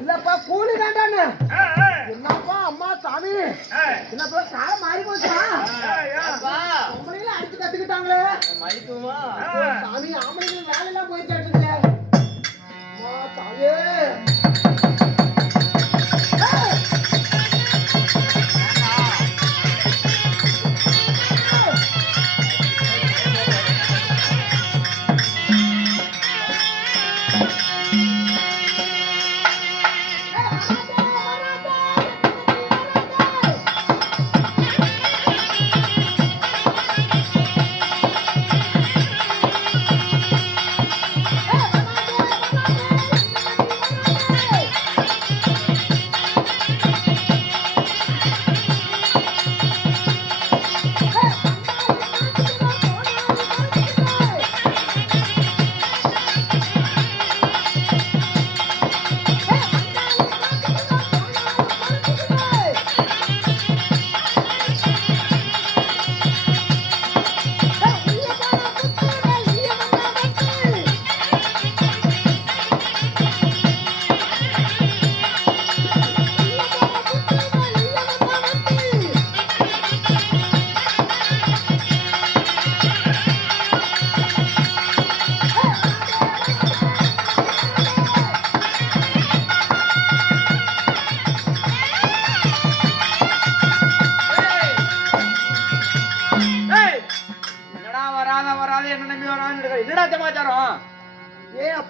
இல்லப்பா கூலி வேண்டான்னு என்னப்பா அம்மா சாமி என்னப்பா காலம் மாறி போச்சா பொம்பளைங்கள அடிச்சு கத்துக்கிட்டாங்களே சாமி ஆம்பளைங்க வேலை எல்லாம் போயிட்டு சாமியே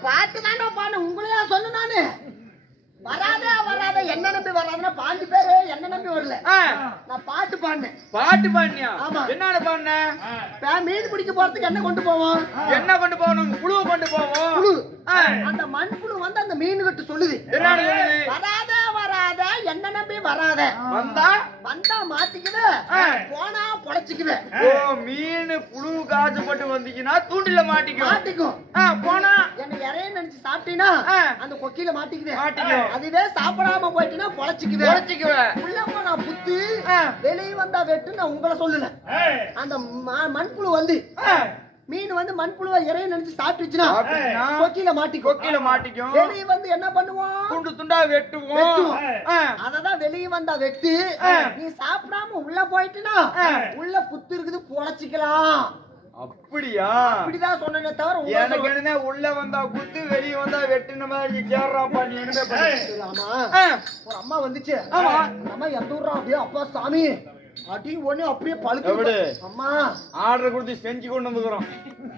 பாட்டு தாண்டா பாடு உங்களையா சொன்ன நானு வராத என்ன நம்பி வராதுன்னா 5 பேரு என்ன நம்பி வரல நான் பாட்டு பாடினேன். பாட்டு பாடினியா? ஆமா. என்ன பாடின? மீன் பிடிக்க போறதுக்கு என்ன கொண்டு போவோம்? என்ன கொண்டு போகணும்? புழு கொண்டு போவோம். புழு. அந்த மண் புழு வந்து அந்த மீன் கிட்ட சொல்லுது, என்ன சொல்லுது? வராத என்ன நம்பி வராத, வந்தா மாட்டிக்குது, போனா பொழைச்சிக்குது. ஓ, மீன் புழு காசுப்பட்டு வந்தீங்கன்னா தூண்டில மாட்டிக்கும். போனா என்ன இறைய நினைச்சு சாப்பிட்டீங்கன்னா அந்த கொக்கில மாட்டிக்குது. அதுவே சாப்பிடாம போயிட்டீங்கன்னா பொழைச்சிக்குவேன். உள்ள போனா புத்து, வெளியே வந்தா வெட்டு. நான் உங்களை சொல்லல. அந்த மண்புழு வந்து மீன் வந்து மண்புழுவ இறைய நினைச்சு சாப்பிட்டுச்சுன்னா கொக்கில மாட்டிக்கும். வெளியே வந்து என்ன பண்ணுவோம்? துண்டு துண்டா வெட்டுவோம். அததான் வெளியே வந்தா வெட்டு. நீ சாப்பிடாம உள்ள போயிட்டுனா உள்ள புத்து இருக்குது, பொழைச்சிக்கலாம். அப்படியா? அப்படிதான் சொன்னே தவிர எனக்கு என்ன உள்ள வந்தா குத்து, வெளியே வந்தா வெட்டுன மாதிரி சேர்றாப்பா. நீ என்ன பண்ணலாமா? ஒரு அம்மா வந்துச்சு. அம்மா எந்த ஊர்றா? அப்படியே அப்பா சாமி அடி ஒண்ணு அப்படியே பழுத்து. அம்மா ஆர்டர் கொடுத்து செஞ்சு கொண்டு வந்துக்கிறோம்.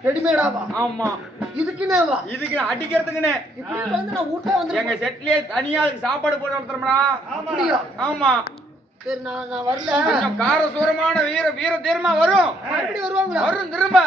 ரெடிமேடாவா? ஆமா. இதுக்குனேவா? இதுக்கு அடிக்கிறதுக்குனே. இப்படி வந்து நான் வீட்ல வந்து எங்க செட்லயே தனியா சாப்பாடு போட்டு வளர்த்துறோம்டா. அப்படியா? ஆமா. சரி, நான் வரல. கொஞ்சம் காரசூரமான வீர தீர்மா வரும். எப்படி வருவாங்க? வரும் திரும்ப.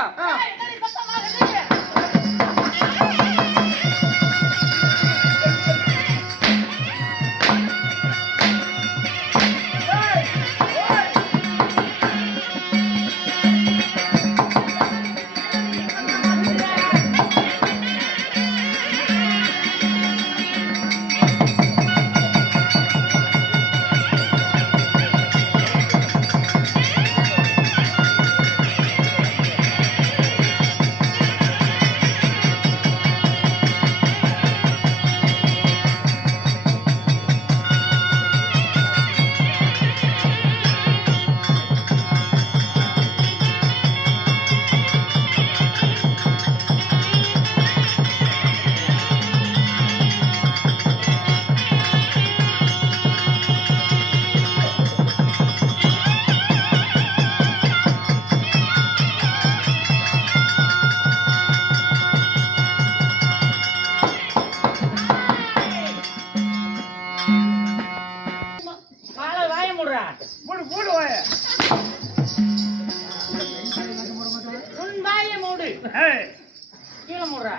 கீழே மூடுற,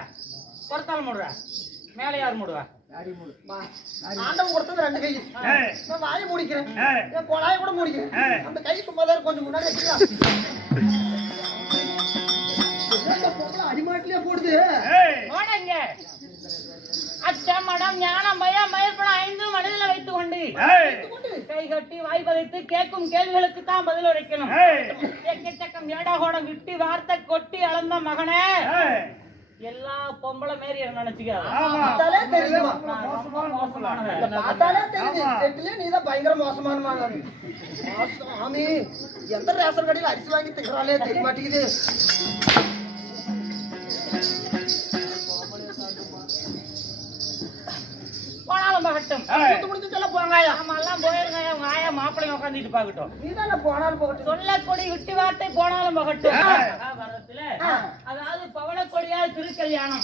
பொறுத்தால மூடுற, மேல யார் மூடுவா? ஆண்டவன் கொடுத்தது 2 கை. நான் வாயை மூடிக்கிறேன், என் கொலாயை கூட மூடிக்கிறேன். அந்த கை சும்மாதான் கொஞ்சம் முன்னாடி அடிமாட்டிலே போடுது. அச்சமடம் ஞானம் பயம் மயப்படம் 5 மனதில் வைத்துக் கொண்டு கை கட்டி வாய் பதைத்து கேட்கும் கேள்விகளுக்கு தான் பதில் உரைக்கணும். எக்கச்சக்கம் ஏடாகோடம் விட்டு வார்த்தை கொட்டி அளந்த மகனே, எல்லா பொம்பளை மாரி என்ன நினைச்சுக்காத. பார்த்தாலே தெரியுமா? மோசமானவ. இத பார்த்தாலே தெரியுது. செட்டிலே நீதான் பயங்கர மோசமானவங்க. சாமி, எந்த ரேஷன் கடையில அரிசி வாங்கி திங்கறாலே தெரிய மாட்டேங்குது. போனாலும் பகட்டும். கூத்து முடிச்சுட்டெல்லாம் போங்காயா. ஆமா எல்லாம் போயிருங்க. உங்க ஆயா மாப்பிள்ளையும் உட்காந்துட்டு பாக்கட்டும். நீதானே போனாலும் போகட்டும். சொல்லக்கூடிய விட்டு வார்த்தை போனாலும் பகட்டும். மகாபாரதத்துல அதாவது பவளக்கொடியால் திருக்கல்யாணம்